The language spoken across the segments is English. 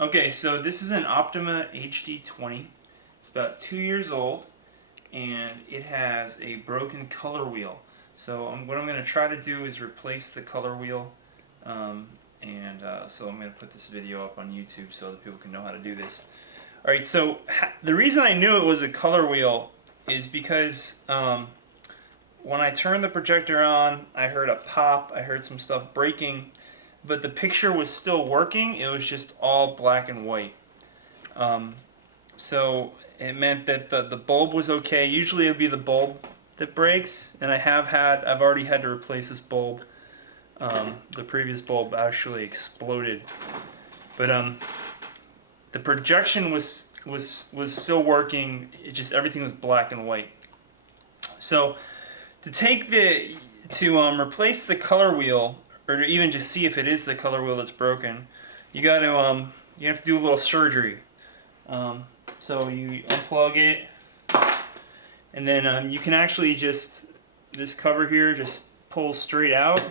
Okay, so this is an Optima HD20. It's about 2 years old, and it has a broken color wheel. So what I'm going to try to do is replace the color wheel, so I'm going to put this video up on YouTube so that people can know how to do this. Alright, so the reason I knew it was a color wheel is because when I turned the projector on, I heard a pop, I heard some stuff breaking, but the picture was still working. It was just all black and white. So it meant that the bulb was okay. Usually it would be the bulb that breaks, and I've already had to replace this bulb. The previous bulb actually exploded, but the projection was still working. It just everything was black and white. So to replace the color wheel, or to even just see if it is the color wheel that's broken, you have to do a little surgery. So you unplug it, and then you can actually this cover here just pulls straight out,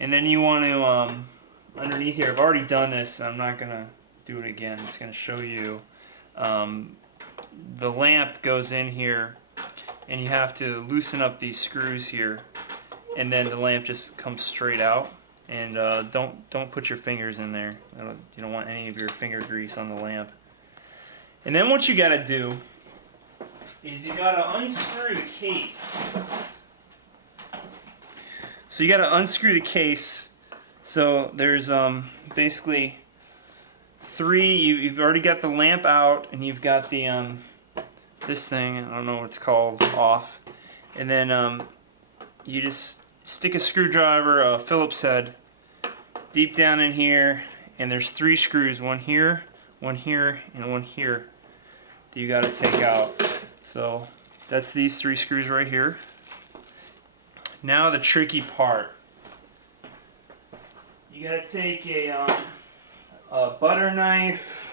and then you want to underneath here. I've already done this. I'm not gonna do it again. I'm just gonna show you. The lamp goes in here, and you have to loosen up these screws here, and then the lamp just comes straight out. And don't put your fingers in there. You don't want any of your finger grease on the lamp. And then what you got to do is you got to unscrew the case. So you got to unscrew the case. So there's basically three. You've already got the lamp out, and you've got the this thing, I don't know what it's called, off. And then you just stick a screwdriver, a Phillips head, deep down in here, and there's three screws, one here, and one here, that you got to take out. So that's these three screws right here. Now the tricky part. You got to take a butter knife,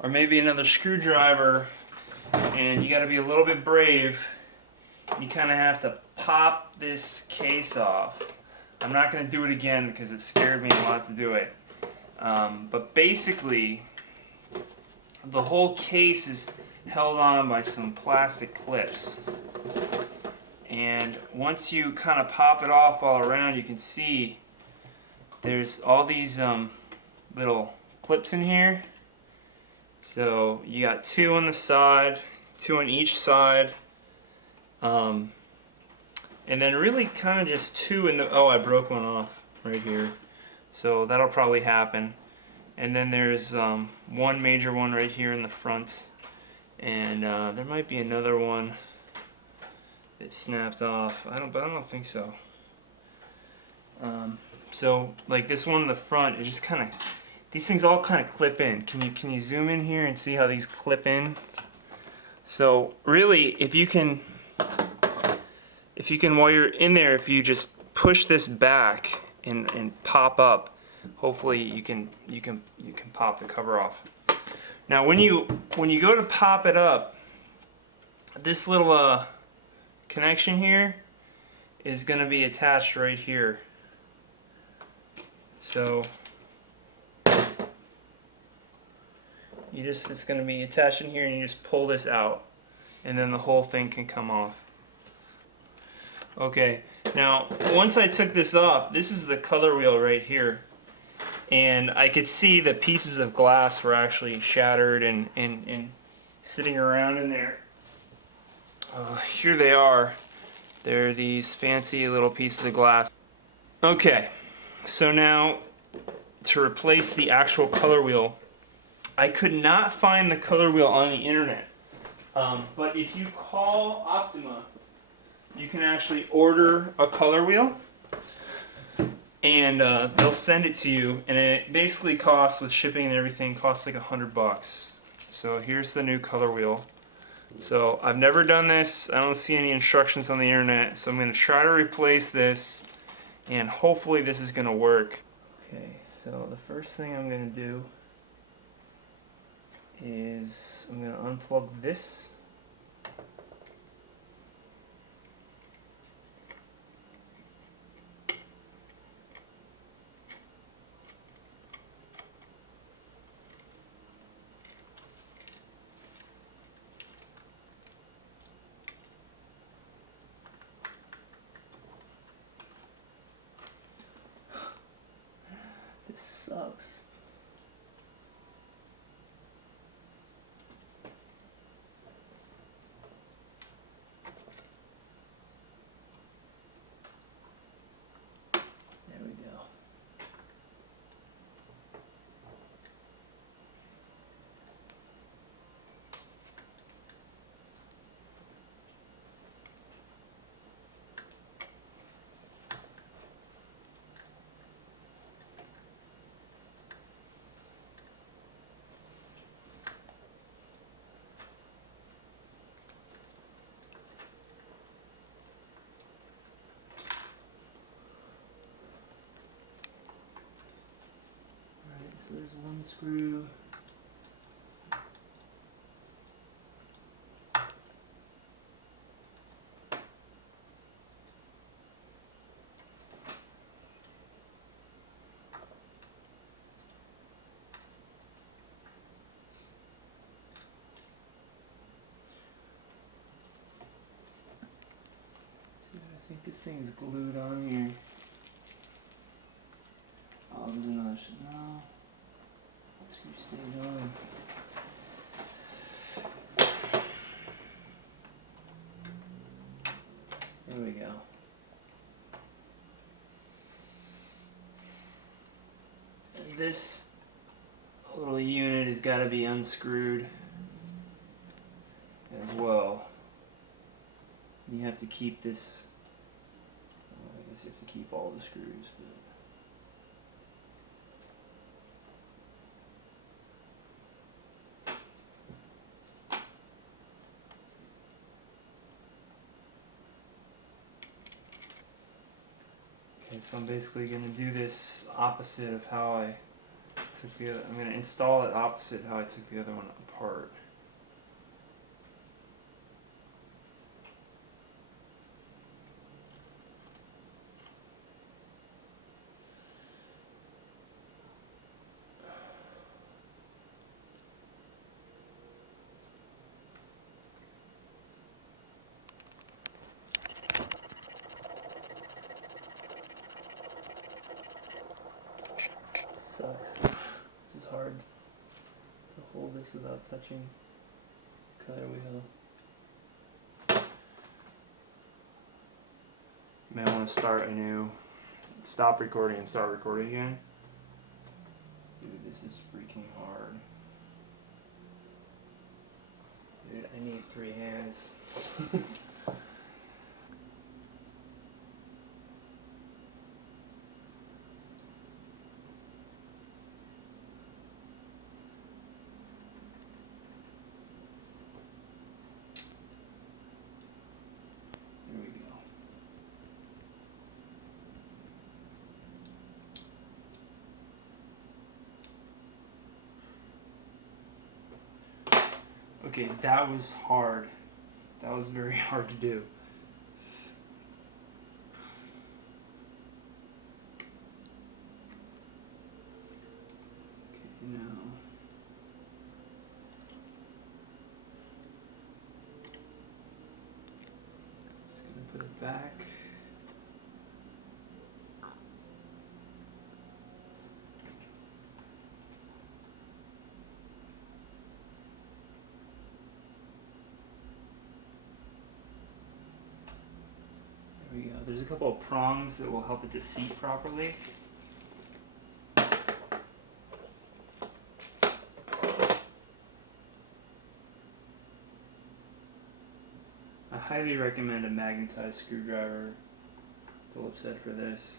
or maybe another screwdriver, and you got to be a little bit brave. You kind of have to pop this case off. I'm not going to do it again because it scared me a lot to do it. But basically, the whole case is held on by some plastic clips. And once you kind of pop it off all around, you can see there's all these little clips in here. So you got two on the side, two on each side, and then really kind of just two in the, oh, I broke one off right here, so that'll probably happen. And then there's one major one right here in the front, and there might be another one that snapped off. But I don't think so. So like this one in the front, it just kind of, these things all kind of clip in. Can you zoom in here and see how these clip in? So really, if you can while you're in there, if you just push this back and pop up, hopefully you can pop the cover off. Now when you go to pop it up, this little connection here is going to be attached right here. So it's going to be attached in here, and you just pull this out, and then the whole thing can come off. Okay, now once I took this off, this is the color wheel right here, and I could see the pieces of glass were actually shattered and sitting around in there. Here they are. They're these fancy little pieces of glass. Okay, so now to replace the actual color wheel, I could not find the color wheel on the internet, but if you call Optima, you can actually order a color wheel, and they'll send it to you, and it basically costs, with shipping and everything, costs like $100. So here's the new color wheel. So I've never done this. I don't see any instructions on the internet, so I'm going to try to replace this, and hopefully this is going to work. Okay, so the first thing I'm going to do is I'm going to unplug this. This sucks. There we go. So there's one screw. I think this thing's glued on here. Oh, there's another. No. Screw stays on. There we go. And this little unit has got to be unscrewed as well. You have to keep this. I guess you have to keep all the screws, but. So I'm basically going to do this opposite of how I took the other. I'm going to install it opposite how I took the other one apart. Sucks. This is hard to hold this without touching color wheel. You may want to start a new, stop recording and start recording again. Dude, this is freaking hard. Dude, I need 3 hands. Okay, that was hard. That was very hard to do. Okay, now. Just gonna put it back. There we go. There's a couple of prongs that will help it to seat properly. I highly recommend a magnetized screwdriver, Phillips said, for this.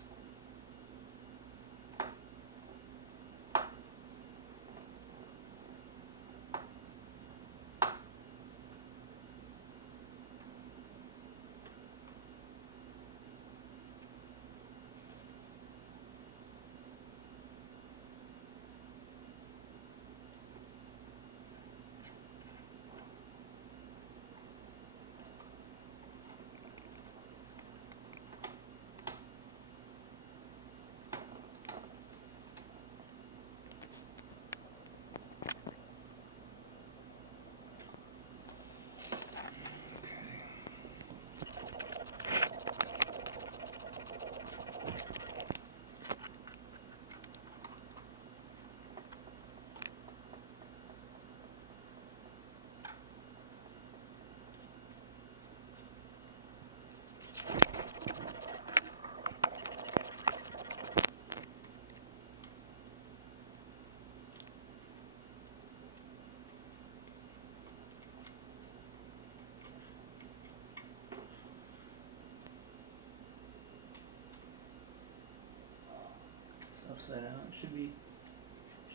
upside down. It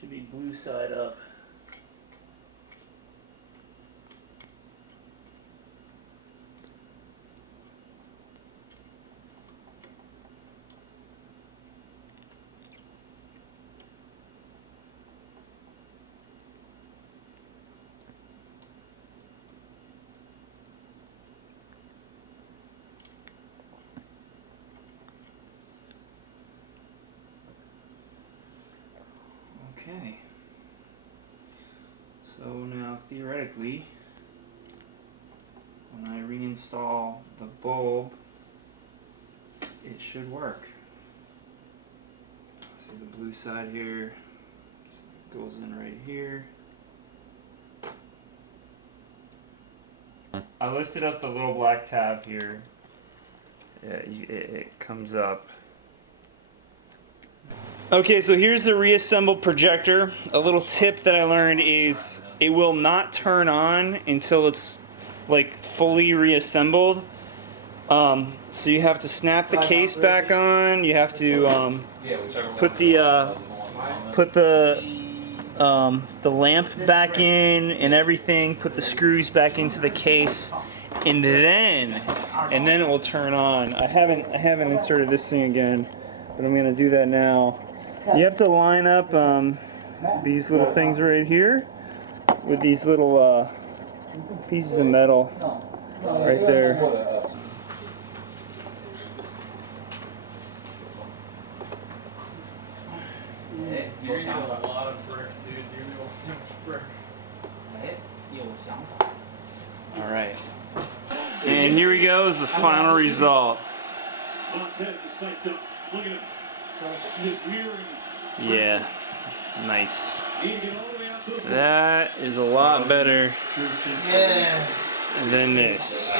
should be blue side up. Okay, so now theoretically, when I reinstall the bulb, it should work. See the blue side here, goes in right here. I lifted up the little black tab here. Yeah, it comes up. Okay, so here's the reassembled projector. A little tip that I learned is it will not turn on until it's like fully reassembled. So you have to snap the case back on. You have to put the lamp back in and everything. Put the screws back into the case, and then it will turn on. I haven't inserted this thing again, but I'm gonna do that now. You have to line up these little things right here with these little pieces of metal right there. You're using a lot of brick, dude. You're the only brick. Alright. And here we go is the final result. Yeah, nice. That is a lot better than this.